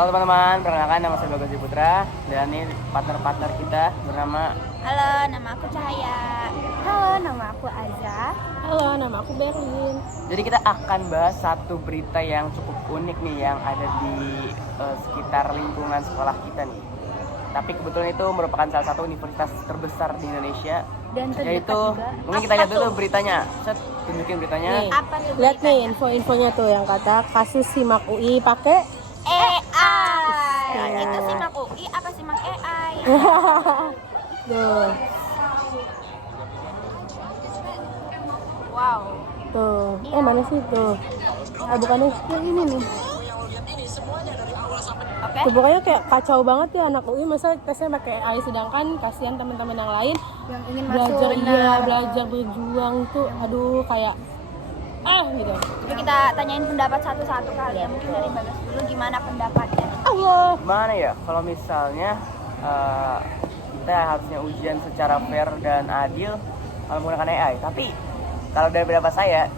Halo teman-teman, perkenalkan nama saya Bagas Putra dan ini partner-partner kita bernama. Halo, nama aku Cahaya. Halo, nama aku Azra. Halo, nama aku Berlin. Jadi kita akan bahas satu berita yang cukup unik nih yang ada di sekitar lingkungan sekolah kita nih. Tapi kebetulan itu merupakan salah satu universitas terbesar di Indonesia. Dan terdekat Yaitu, juga. mungkin kita lihat dulu beritanya. Set, tunjukin beritanya. Nih. Apa tuh? Lihat nih beritanya? info-infonya tuh yang kata kasus simak UI pakai AI. Itu simak UI apa simak AI? tuh. Wow. Tuh. Mana sih tuh? Bukan nih, yang ini nih. Oke. Tuh, pokoknya kayak kacau banget ya anak UI masa tesnya pakai AI, sedangkan kasihan teman-teman yang lain Yang ingin masuk belajar benar. belajar berjuang tuh aduh kayak gitu. Coba kita tanyain pendapat satu-satu kali ya. Mungkin dari Bagas dulu gimana pendapatnya? Allah. Gimana ya kalau misalnya kita harusnya ujian secara fair dan adil kalau menggunakan AI. Tapi kalau dari pendapat saya,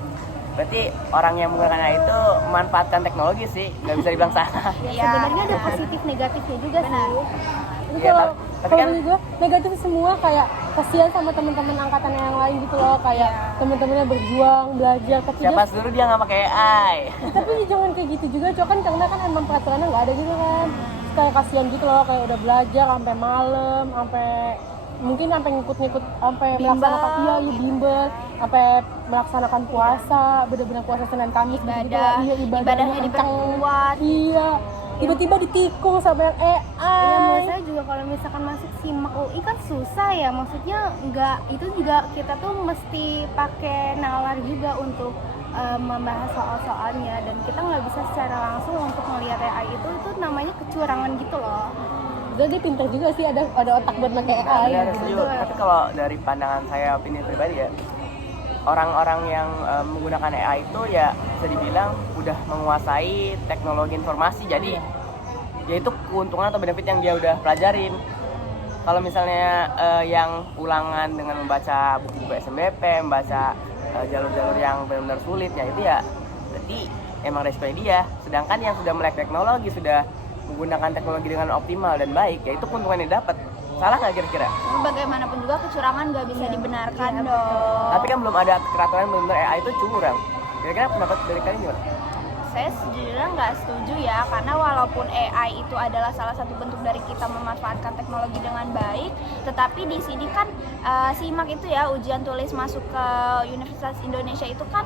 berarti orang yang menggunakan AI itu memanfaatkan teknologi sih, nggak bisa dibilang salah. Iya. Sebenarnya ada positif negatifnya juga Benar. sih. Tapi Iya, kalau tapi kalau kan- menurut gue negatif semua, kayak kasihan sama teman-teman angkatan yang lain gitu loh, kayak teman-temannya berjuang belajar tapi Siapa suruh dia nggak pakai AI? tapi jangan kayak gitu juga cok, kan karena kan emang peraturannya nggak ada gitu kan. Terus kayak kasihan gitu loh, kayak udah belajar sampai malam, sampai mungkin sampai ngikut-ngikut, sampai melaksanakan bimbel, sampai melaksanakan puasa, bener-bener puasa Senin Kamis gitu Ibadah. iya, Ibadahnya kencang. diperkuat. Iya, tiba-tiba ditikung sama yang AI. Iya, menurut saya juga kalau misalkan masuk simak UI kan susah ya. Maksudnya nggak, itu juga kita tuh mesti pakai nalar juga untuk membahas soal-soalnya, dan kita nggak bisa secara langsung untuk melihat AI itu namanya kecurangan gitu loh. Jadi dia pintar juga sih, ada otak buat pakai AI. Benar, setuju. Tapi kalau dari pandangan saya, opini pribadi ya, orang-orang yang menggunakan AI itu ya bisa dibilang udah menguasai teknologi informasi. Jadi ya itu keuntungan atau benefit yang dia udah pelajarin. Kalau misalnya yang ulangan dengan membaca buku-buku SNBP, membaca jalur-jalur yang benar-benar sulit, ya itu ya berarti emang resikonya dia. Sedangkan yang sudah melek teknologi, sudah menggunakan teknologi dengan optimal dan baik, ya itu keuntungan yang dapat. Salah nggak kira-kira? Bagaimanapun juga kecurangan nggak bisa dibenarkan dong. Tapi kan belum ada peraturan benar-benar AI itu curang. Kira-kira pendapat dari kalian gimana? Saya sejujurnya nggak setuju ya, karena walaupun AI itu adalah salah satu bentuk dari kita memanfaatkan teknologi dengan baik, tetapi di sini kan simak itu ya, ujian tulis masuk ke Universitas Indonesia itu kan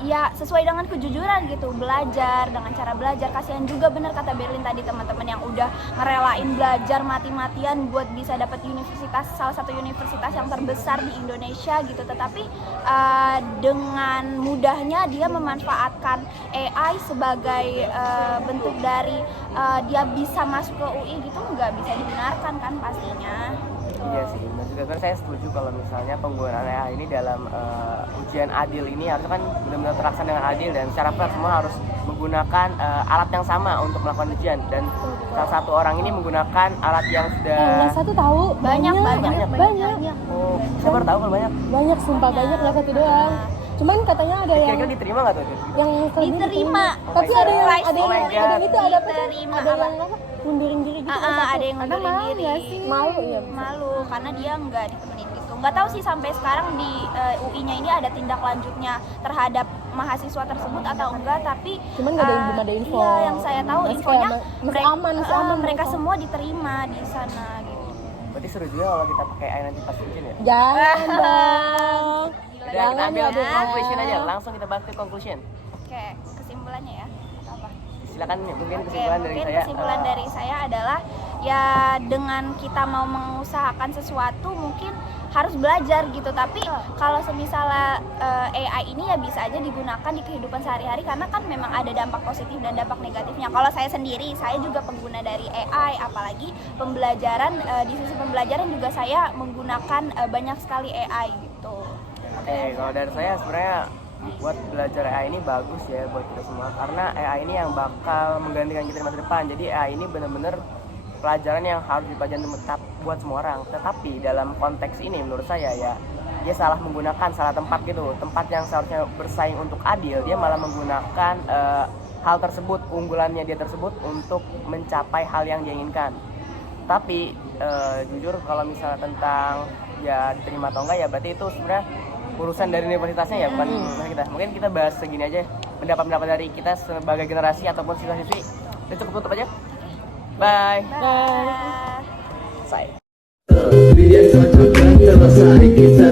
ya sesuai dengan kejujuran gitu, belajar dengan cara belajar. Kasihan juga, bener kata Berlin tadi, teman-teman yang udah ngerelain belajar mati-matian buat bisa dapat universitas, salah satu universitas yang terbesar di Indonesia gitu, tetapi dengan mudahnya dia memanfaatkan AI sebagai bentuk dari dia bisa masuk ke UI gitu, nggak bisa dibenarkan kan pastinya. Iya sih, dan juga kan saya setuju kalau misalnya penggunaan AI ini dalam ujian adil ini harusnya kan benar-benar terlaksana dengan adil dan secara fair, semua harus menggunakan alat yang sama untuk melakukan ujian, dan salah satu orang ini menggunakan alat yang sudah Yang satu tahu Banyak. oh, saya baru tahu kalau banyak. Sumpah banyak, nggak satu doang. Cuman katanya ada yang Kira-kira diterima nggak tuh? yang Diterima. tapi Oh my ada yang God. ada Oh my yang God. ada itu ada apa sih? Diterima Ada apa? yang apa? Mundurin diri gitu. Ada yang Karena ngundurin malu diri. nggak sih? Malu ya. Malu karena dia nggak ditemenin gitu. Nggak tahu sih sampai sekarang di UI-nya ini ada tindak lanjutnya terhadap mahasiswa tersebut atau enggak, tapi Cuman nggak ada belum ada info. Iya, yang saya tahu Masih infonya kayak masih aman mereka mereka. semua diterima di sana gitu. Berarti seru juga kalau kita pakai AI nanti pas ujian ya. Jangan dong. Udah, kita Jangan ambil ya. conclusion aja, langsung kita bahas ke conclusion. Oke, kesimpulannya ya. Atau apa? Silakan mungkin Oke, kesimpulan dari mungkin saya. kesimpulan dari saya adalah ya dengan kita mau mengusahakan sesuatu mungkin harus belajar gitu, tapi kalau semisalnya AI ini ya bisa aja digunakan di kehidupan sehari-hari karena kan memang ada dampak positif dan dampak negatifnya. Kalau saya sendiri, saya juga pengguna dari AI, apalagi pembelajaran, di sisi pembelajaran juga saya menggunakan banyak sekali AI gitu. Oke, kalau dari saya sebenarnya buat belajar AI ini bagus ya buat kita semua, karena AI ini yang bakal menggantikan kita di masa depan. Jadi AI ini benar-benar pelajaran yang harus dipelajari tetap buat semua orang. Tetapi dalam konteks ini menurut saya ya, dia salah menggunakan salah tempat gitu. Tempat yang seharusnya bersaing untuk adil, dia malah menggunakan hal tersebut, keunggulannya dia tersebut untuk mencapai hal yang dia inginkan. Tapi jujur kalau misalnya tentang ya diterima atau enggak ya berarti itu sebenarnya urusan dari universitasnya ya, bukan urusan kita. Mungkin kita bahas segini aja pendapat-pendapat dari kita sebagai generasi ataupun siswa-siswi. Kita cukup tutup aja. Bye. Bye. Bye. Biar kau juga terasa kita